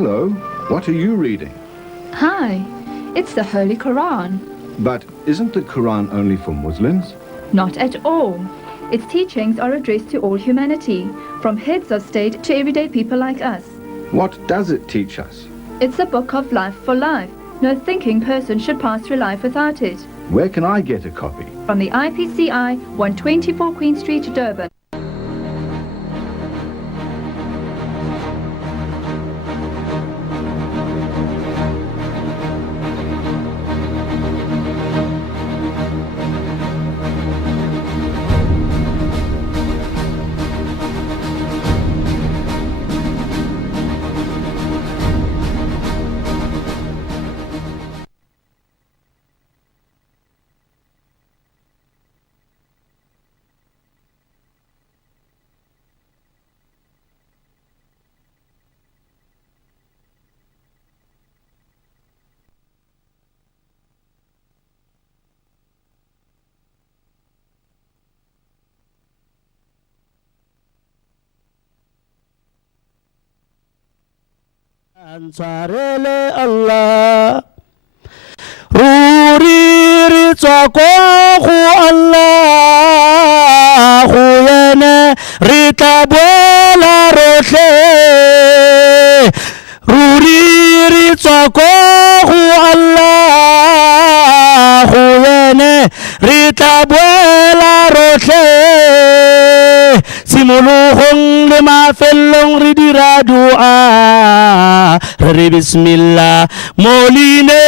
Hello, what are you reading? Hi, it's the Holy Quran. But isn't the Quran only for Muslims? Not at all. Its teachings are addressed to all humanity, from heads of state to everyday people like us. What does it teach us? It's a book of life for life. No thinking person should pass through life without it. Where can I get a copy? From the IPCI, 124 Queen Street, Durban. Ansarele Allah Ruri Ritsakohu Allah Huyene Ritabuela Roche Ruri Ritsakohu Allah Huyene Ritabuela Roche Simuluhung lima felong ridira doa Rari bismillah moline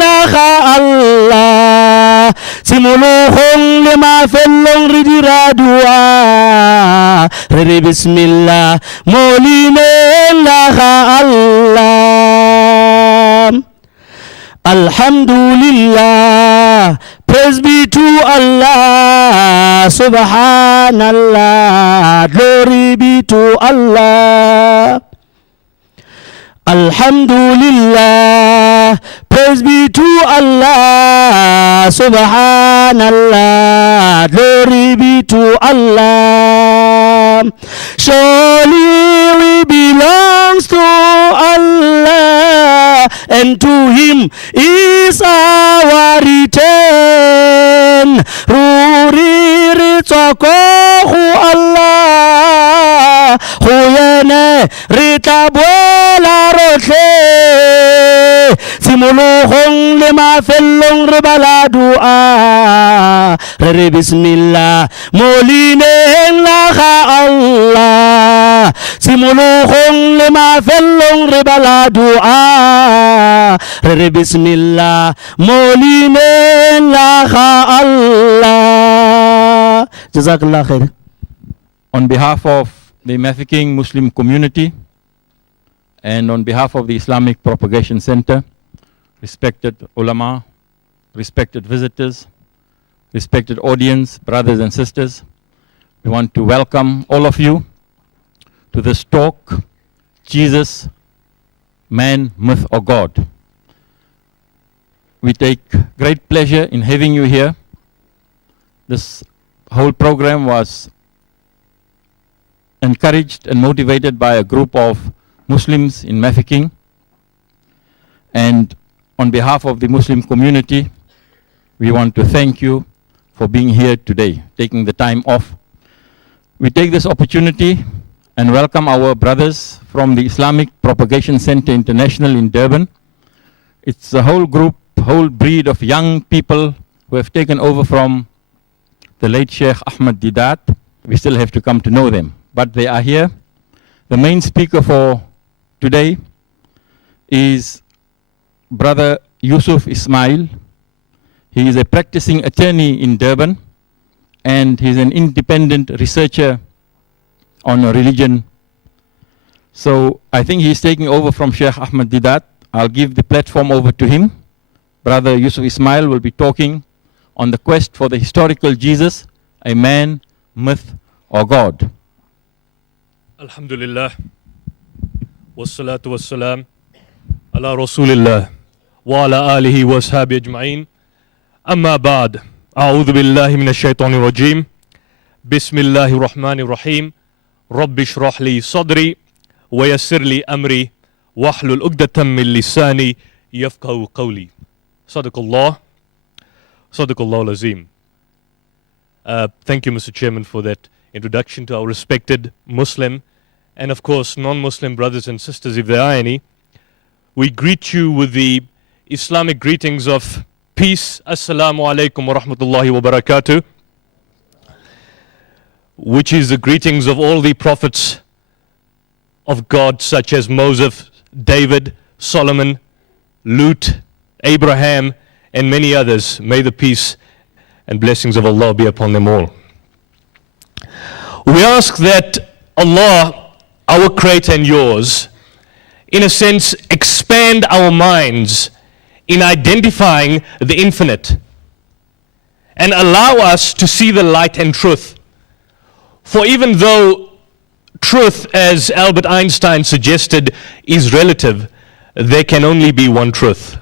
laha Allah Simuluhung lima felong ridira doa Rari bismillah moline laha Allah Alhamdulillah, praise be to Allah, Subhanallah, glory be to Allah. Alhamdulillah, praise be to Allah, Subhanallah, glory be to Allah. Surely we belongs to Allah, and to Him is our return. Ruri ritsakohu Allah, huyene ritabuela roche. Simuluhong lima felong rebala doa. Rere bismillah moline laha Allah. Simuluhong lima felong rebala doa. Rere bismillah moline laha Allah. Jazakallah khair. On behalf of the Mafeking Muslim community and on behalf of the Islamic Propagation Center, respected ulama, respected visitors, respected audience, brothers and sisters, we want to welcome all of you to this talk, Jesus, Man, Myth or God. We take great pleasure in having you here. This whole program was encouraged and motivated by a group of Muslims in Mafeking, and on behalf of the Muslim community, we want to thank you for being here today, taking the time off. We take this opportunity and welcome our brothers from the Islamic Propagation Center International in Durban. It's a whole group, whole breed of young people who have taken over from the late Sheikh Ahmad Didat. We still have to come to know them, but they are here. The main speaker for today is Brother Yusuf Ismail. He is a practicing attorney in Durban, and he's an independent researcher on religion. So I think he's taking over from Sheikh Ahmad Didat. I'll give the platform over to him. Brother Yusuf Ismail will be talking on the quest for the historical Jesus, a man, myth, or God. Alhamdulillah, wassalatu wassalam ala rasulillah wa ala alihi wa ashabi ajma'in. Amma ba'd, a'udhu billahi minash shaitanir rajim. Bismillahir rahmanir rahim. Rabbi shrah li sadri wa yassir li amri واحلل عقدة من لساني يفقهوا قولي. صدق الله العظيم. Thank you, Mr. Chairman, for that introduction to our respected Muslim and, of course, non-Muslim brothers and sisters, if there are any. We greet you with the Islamic greetings of peace. Assalamu alaikum wa rahmatullahi wa barakatuh, which is the greetings of all the prophets of God, such as Moses, David, Solomon, Lut, Abraham, and many others. May the peace and blessings of Allah be upon them all. We ask that Allah, our Creator and yours, in a sense, expand our minds in identifying the infinite and allow us to see the light and truth. For even though truth, as Albert Einstein suggested, is relative, there can only be one truth.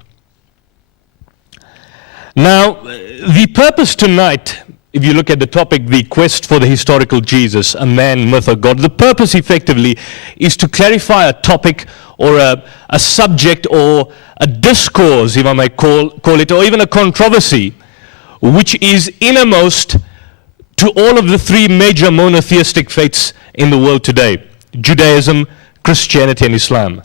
Now, the purpose tonight, if you look at the topic, the quest for the historical Jesus, a man, myth, or God, the purpose effectively is to clarify a topic or a subject or a discourse, if I may call it, or even a controversy, which is innermost to all of the three major monotheistic faiths in the world today: Judaism, Christianity, and Islam.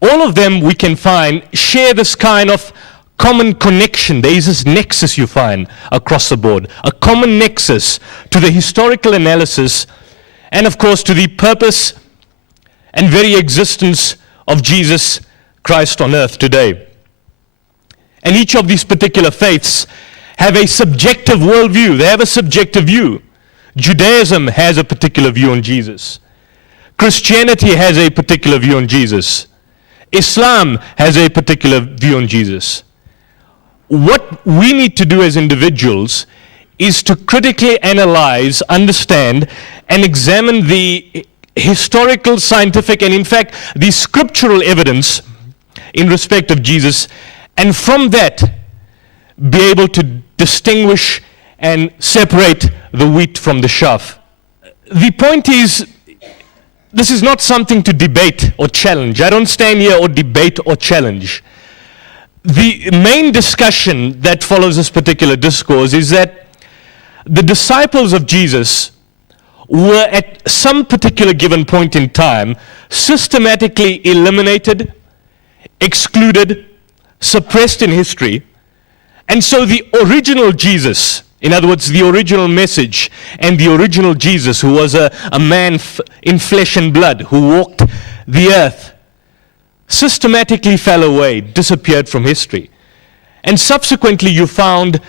All of them, we can find, share this kind of common connection. There is this nexus you find across the board, a common nexus to the historical analysis and, of course, to the purpose and very existence of Jesus Christ on earth today. And each of these particular faiths have a subjective worldview. They have a subjective view. Judaism has a particular view on Jesus. Christianity has a particular view on Jesus. Islam has a particular view on Jesus. What we need to do as individuals is to critically analyze, understand, and examine the historical, scientific, and in fact, the scriptural evidence in respect of Jesus, and from that, be able to distinguish and separate the wheat from the chaff. The point is, this is not something to debate or challenge. I don't stand here or debate or challenge. The main discussion that follows this particular discourse is that the disciples of Jesus were at some particular given point in time systematically eliminated, excluded, suppressed in history. And so the original Jesus, in other words, the original message and the original Jesus, who was a man in flesh and blood, who walked the earth, systematically fell away, disappeared from history. And subsequently you found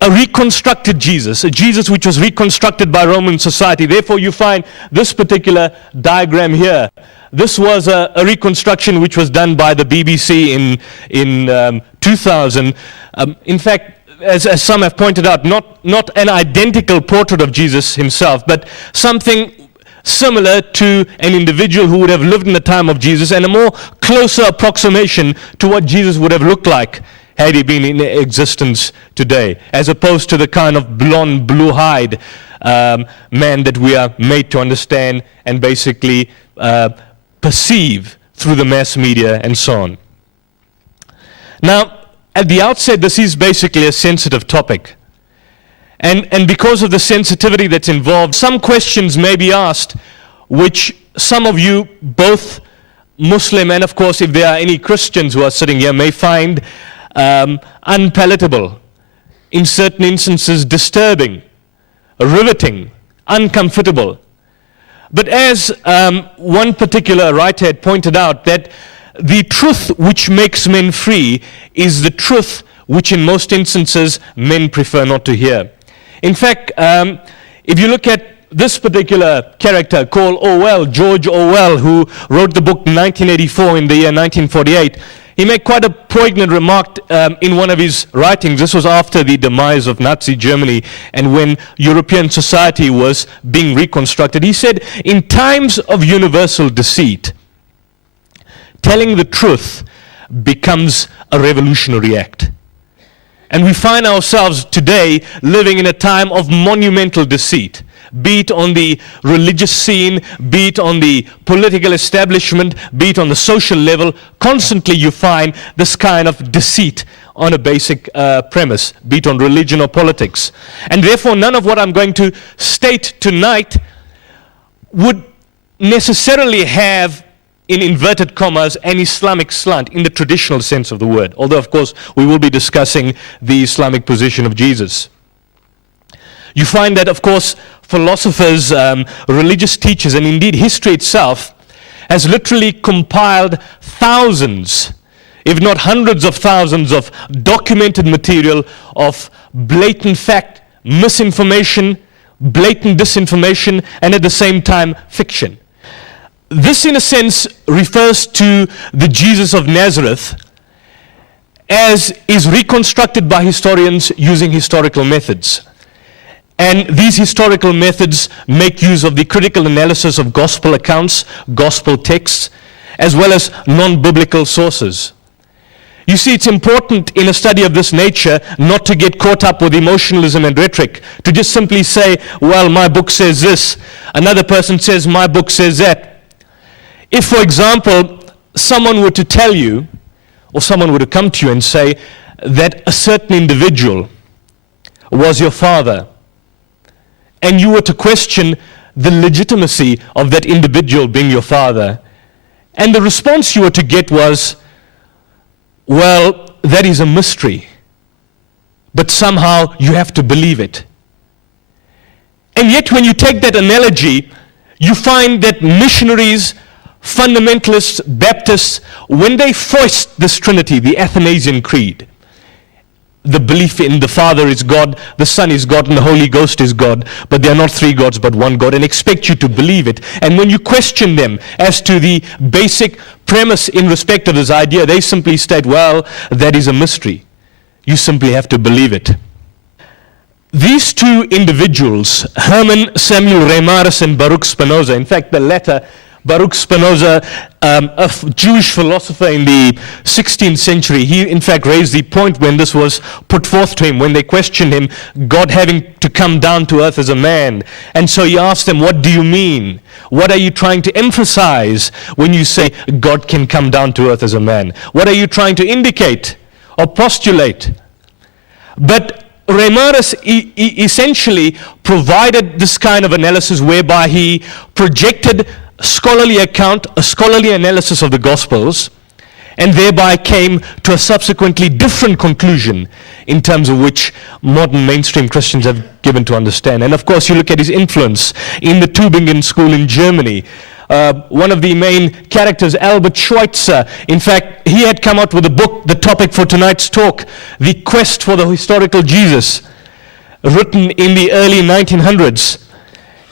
a reconstructed Jesus, a Jesus which was reconstructed by Roman society. Therefore you find this particular diagram here. This was a reconstruction which was done by the BBC in 2000. In fact, as some have pointed out, not an identical portrait of Jesus himself, but something similar to an individual who would have lived in the time of Jesus, and a more closer approximation to what Jesus would have looked like had he been in existence today, as opposed to the kind of blonde, blue-eyed man that we are made to understand and basically perceive through the mass media and so on. Now, at the outset, this is basically a sensitive topic. And because of the sensitivity that's involved, some questions may be asked which some of you, both Muslim and, of course, if there are any Christians who are sitting here, may find unpalatable, in certain instances disturbing, riveting, uncomfortable. But as one particular writer had pointed out, that the truth which makes men free is the truth which in most instances men prefer not to hear. In fact, if you look at this particular character called Orwell, George Orwell, who wrote the book 1984 in the year 1948, he made quite a poignant remark in one of his writings. This was after the demise of Nazi Germany and when European society was being reconstructed. He said, in times of universal deceit, telling the truth becomes a revolutionary act. And we find ourselves today living in a time of monumental deceit. be it on the religious scene, be it on the political establishment, be it on the social level, constantly you find this kind of deceit on a basic premise, be it on religion or politics. And therefore, none of what I'm going to state tonight would necessarily have, in inverted commas, an Islamic slant in the traditional sense of the word. Although, of course, we will be discussing the Islamic position of Jesus. You find that, of course, philosophers, religious teachers, and indeed history itself has literally compiled thousands, if not hundreds of thousands, of documented material of blatant fact, misinformation, blatant disinformation, and at the same time fiction. This, in a sense, refers to the Jesus of Nazareth as is reconstructed by historians using historical methods. And these historical methods make use of the critical analysis of gospel accounts, gospel texts, as well as non-biblical sources. You see, it's important in a study of this nature not to get caught up with emotionalism and rhetoric, to just simply say, well, my book says this, another person says my book says that. If, for example, someone were to tell you, or someone were to come to you and say that a certain individual was your father, and you were to question the legitimacy of that individual being your father, and the response you were to get was, well, that is a mystery, but somehow you have to believe it. And yet when you take that analogy, you find that missionaries, fundamentalists, Baptists, when they foist this Trinity, the Athanasian Creed, the belief in the Father is God, the Son is God, and the Holy Ghost is God, but they are not three gods but one God, and expect you to believe it. And when you question them as to the basic premise in respect of this idea, they simply state, well, that is a mystery. You simply have to believe it. These two individuals, Herman Samuel Reimarus and Baruch Spinoza, in fact, the latter, Baruch Spinoza, a Jewish philosopher in the 16th century, he in fact raised the point when this was put forth to him, when they questioned him, God having to come down to earth as a man. And so he asked them, what do you mean? What are you trying to emphasize when you say God can come down to earth as a man? What are you trying to indicate or postulate? But Reimarus essentially provided this kind of analysis whereby he projected scholarly account, a scholarly analysis of the Gospels, and thereby came to a subsequently different conclusion in terms of which modern mainstream Christians have given to understand. And of course, you look at his influence in the Tübingen school in Germany. One of the main characters, Albert Schweitzer, in fact, he had come out with a book, the topic for tonight's talk, The Quest for the Historical Jesus, written in the early 1900s.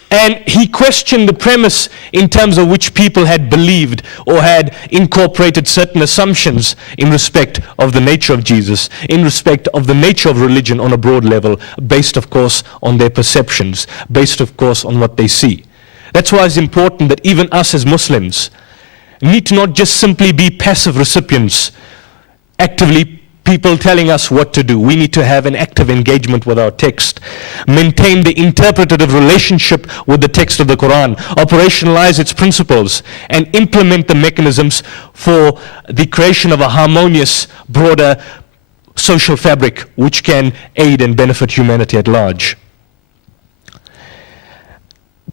And he questioned the premise in terms of which people had believed or had incorporated certain assumptions in respect of the nature of Jesus, in respect of the nature of religion on a broad level, based, of course, on their perceptions, based, of course, on what they see. That's why it's important that even us as Muslims need to not just simply be passive recipients, actively people telling us what to do. We need to have an active engagement with our text, maintain the interpretative relationship with the text of the Quran, operationalize its principles, and implement the mechanisms for the creation of a harmonious, broader social fabric which can aid and benefit humanity at large.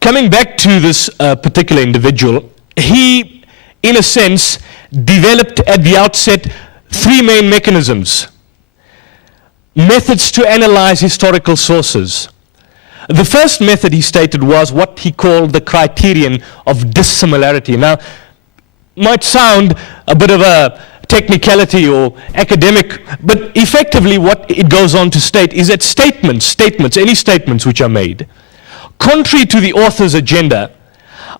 Coming back to this particular individual, he, in a sense, developed at the outset three main mechanisms, methods to analyze historical sources. The first method he stated was what he called the criterion of dissimilarity. Now, might sound a bit of a technicality or academic, but effectively what it goes on to state is that any statements which are made, contrary to the author's agenda,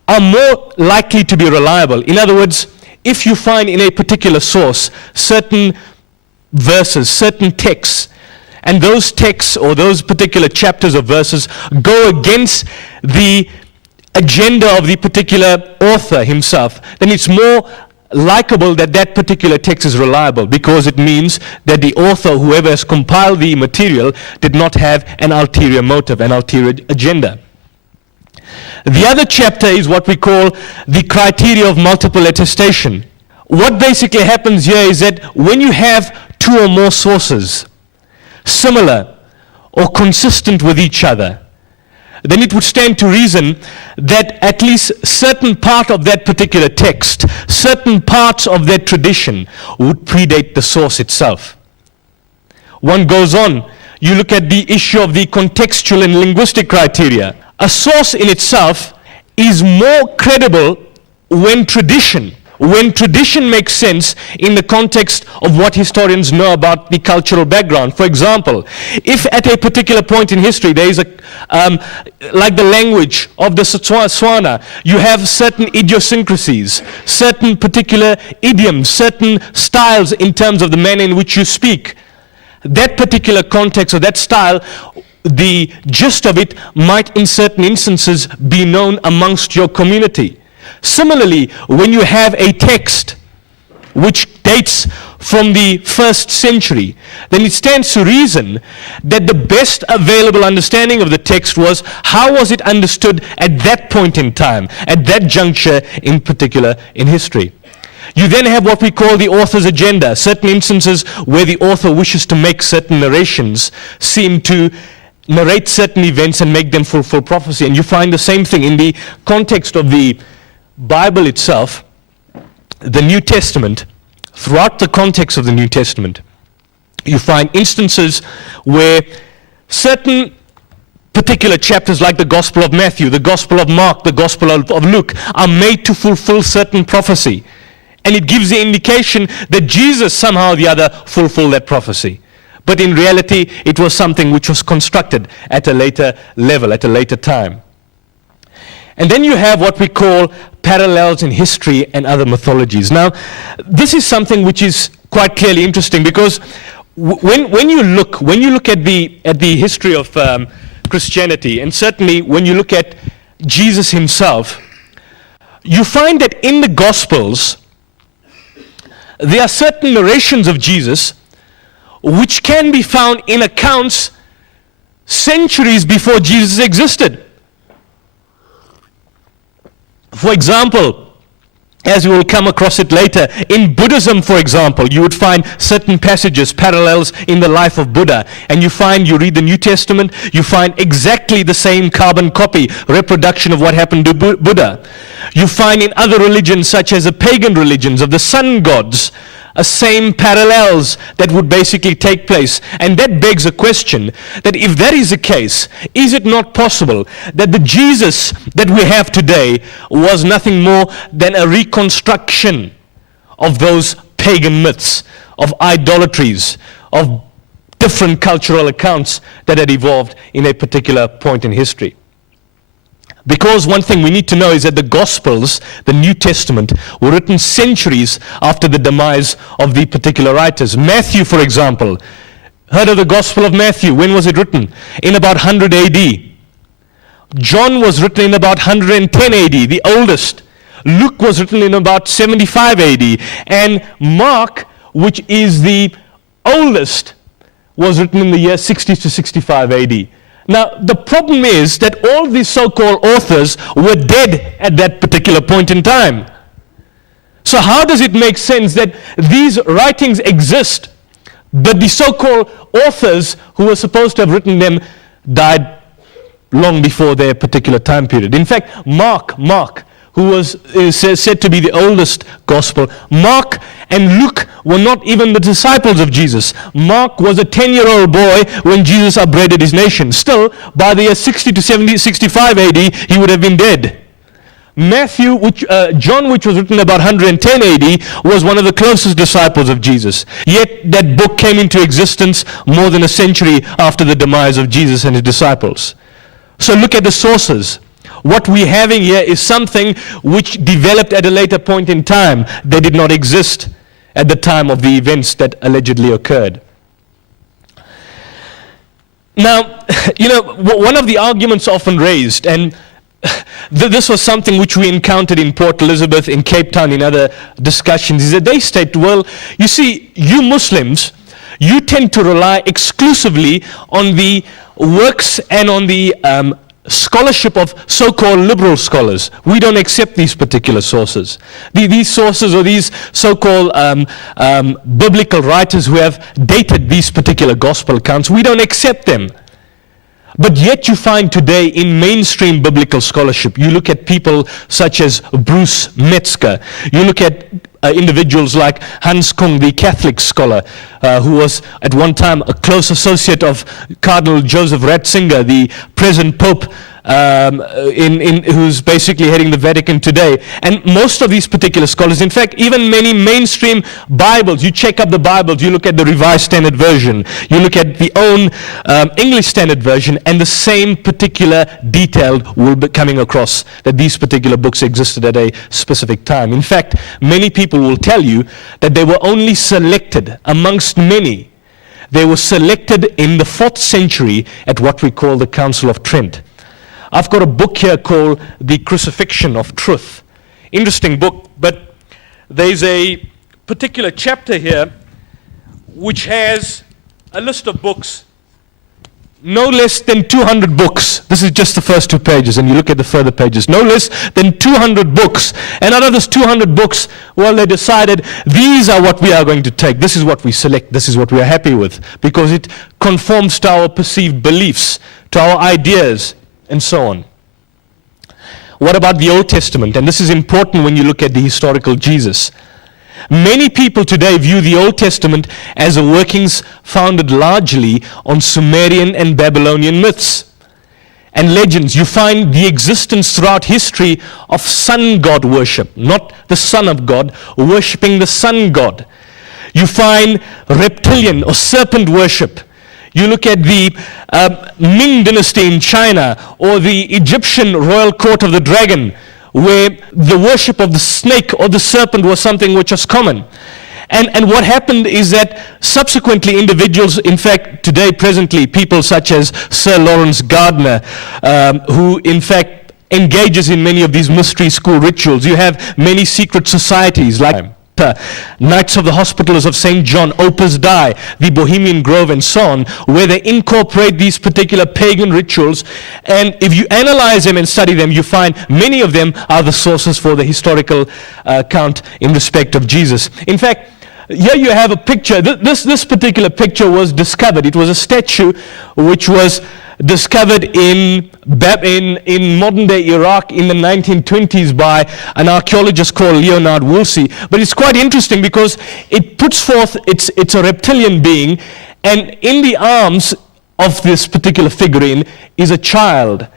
are more likely to be reliable. In other words, if you find in a particular source certain verses, certain texts, and those texts or those particular chapters or verses go against the agenda of the particular author himself, then it's more likable that that particular text is reliable, because it means that the author, whoever has compiled the material, did not have an ulterior motive, an ulterior agenda. The other chapter is what we call the criteria of multiple attestation. What basically happens here is that when you have two or more sources, similar or consistent with each other, then it would stand to reason that at least certain part of that particular text, certain parts of that tradition would predate the source itself. One goes on, you look at the issue of the contextual and linguistic criteria. A source in itself is more credible when tradition makes sense in the context of what historians know about the cultural background. For example, if at a particular point in history there is like the language of the Setswana, you have certain idiosyncrasies, certain particular idioms, certain styles in terms of the manner in which you speak. That particular context or that style, the gist of it might in certain instances be known amongst your community. Similarly, when you have a text which dates from the 1st century, then it stands to reason that the best available understanding of the text was how was it understood at that point in time, at that juncture in particular in history. You then have what we call the author's agenda, certain instances where the author wishes to make certain narrations seem to narrate certain events and make them fulfill prophecy. And you find the same thing in the context of the Bible itself, the New Testament. Throughout the context of the New Testament, you find instances where certain particular chapters like the Gospel of Matthew, the Gospel of Mark, the Gospel of Luke are made to fulfill certain prophecy. And it gives the indication that Jesus somehow or the other fulfilled that prophecy. But in reality, it was something which was constructed at a later level, at a later time. And then you have what we call parallels in history and other mythologies. Now, this is something which is quite clearly interesting because when you look at the history of Christianity, and certainly when you look at Jesus himself, you find that in the Gospels, there are certain narrations of Jesus which can be found in accounts centuries before Jesus existed. For example, as we will come across it later, in Buddhism, for example, you would find certain passages, parallels in the life of Buddha. And you read the New Testament, you find exactly the same carbon copy, reproduction of what happened to Buddha. You find in other religions, such as the pagan religions of the sun gods, same parallels that would basically take place. And that begs a question that if that is the case, is it not possible that the Jesus that we have today was nothing more than a reconstruction of those pagan myths, of idolatries, of different cultural accounts that had evolved in a particular point in history? Because one thing we need to know is that the Gospels, the New Testament, were written centuries after the demise of the particular writers. Matthew, for example, heard of the Gospel of Matthew. When was it written? In about 100 AD. John was written in about 110 AD, the oldest. Luke was written in about 75 AD. And Mark, which is the oldest, was written in the year 60 to 65 AD. Now, the problem is that all these so-called authors were dead at that particular point in time. So how does it make sense that these writings exist, but the so-called authors who were supposed to have written them died long before their particular time period? In fact, Mark, who is said to be the oldest gospel, Mark and Luke were not even the disciples of Jesus. Mark was a 10-year-old boy when Jesus upbraided his nation. Still, by the year 60 to 65 AD, he would have been dead. John, which was written about 110 AD, was one of the closest disciples of Jesus. Yet that book came into existence more than a century after the demise of Jesus and his disciples. So look at the sources. What we're having here is something which developed at a later point in time. They did not exist at the time of the events that allegedly occurred. Now, one of the arguments often raised, and this was something which we encountered in Port Elizabeth, in Cape Town, in other discussions, is that they state, well, you see, you Muslims, you tend to rely exclusively on the works and on the scholarship of so-called liberal scholars. We don't accept these particular sources. These sources, or these so-called biblical writers who have dated these particular gospel accounts, we don't accept them. But yet you find today in mainstream biblical scholarship, you look at people such as Bruce Metzger, you look at individuals like Hans Kung, the Catholic scholar, who was at one time a close associate of Cardinal Joseph Ratzinger, the present Pope, who's basically heading the Vatican today. And most of these particular scholars, in fact, even many mainstream Bibles, you check up the Bibles, you look at the Revised Standard Version, you look at the own English Standard Version, and the same particular detail will be coming across, that these particular books existed at a specific time. In fact, many people will tell you that they were only selected amongst many. They were selected in the 4th century at what we call the Council of Trent. I've got a book here called The Crucifixion of Truth. Interesting book, but there's a particular chapter here which has a list of books, no less than 200 books. This is just the first 2 pages, and you look at the further pages. No less than 200 books. And out of those 200 books, well, they decided these are what we are going to take. This is what we select. This is what we are happy with, because it conforms to our perceived beliefs, to our ideas, and so on. What about the Old Testament? And this is important when you look at the historical Jesus. Many people today view the Old Testament as a workings founded largely on Sumerian and Babylonian myths and legends. You find the existence throughout history of sun god worship, not the Son of God, worshipping the sun god. You find reptilian or serpent worship. You look at the Ming dynasty in China, or the Egyptian royal court of the dragon, where the worship of the snake or the serpent was something which was common. And what happened is that subsequently individuals, in fact today presently, people such as Sir Lawrence Gardner, who in fact engages in many of these mystery school rituals. You have many secret societies like Knights of the Hospitals of St. John, Opus Dei, the Bohemian Grove, and so on, where they incorporate these particular pagan rituals. And if you analyze them and study them, you find many of them are the sources for the historical account in respect of Jesus. In fact, here you have a picture. This particular picture was discovered. It was a statue which was discovered in modern-day Iraq in the 1920s by an archaeologist called Leonard Woolsey. But it's quite interesting because it puts forth, it's a reptilian being, and in the arms of this particular figurine is a child.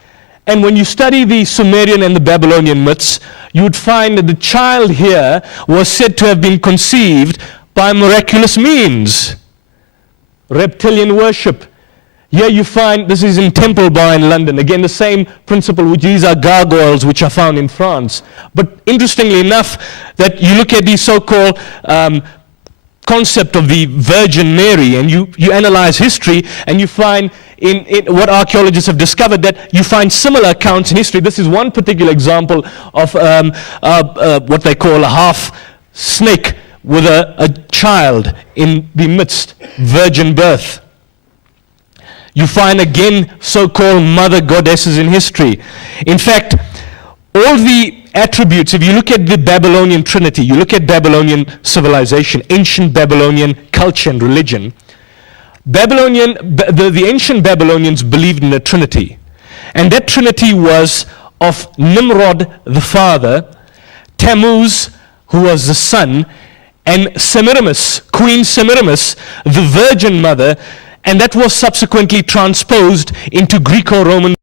And when you study the Sumerian and the Babylonian myths, you would find that the child here was said to have been conceived by miraculous means. Reptilian worship. Here you find, this is in Temple Bar in London, again the same principle, which these are gargoyles which are found in France. But interestingly enough, that you look at the so-called concept of the Virgin Mary, and you analyze history, and you find in what archaeologists have discovered, that you find similar accounts in history. This is one particular example of what they call a half snake with a child in the midst, virgin birth. You find again so-called mother goddesses in history. In fact, all the attributes, if you look at the Babylonian Trinity, you look at Babylonian civilization, ancient Babylonian culture and religion, the ancient Babylonians believed in a Trinity. And that Trinity was of Nimrod the father, Tammuz, who was the son, and Semiramis, Queen Semiramis, the Virgin Mother, and that was subsequently transposed into Greco-Roman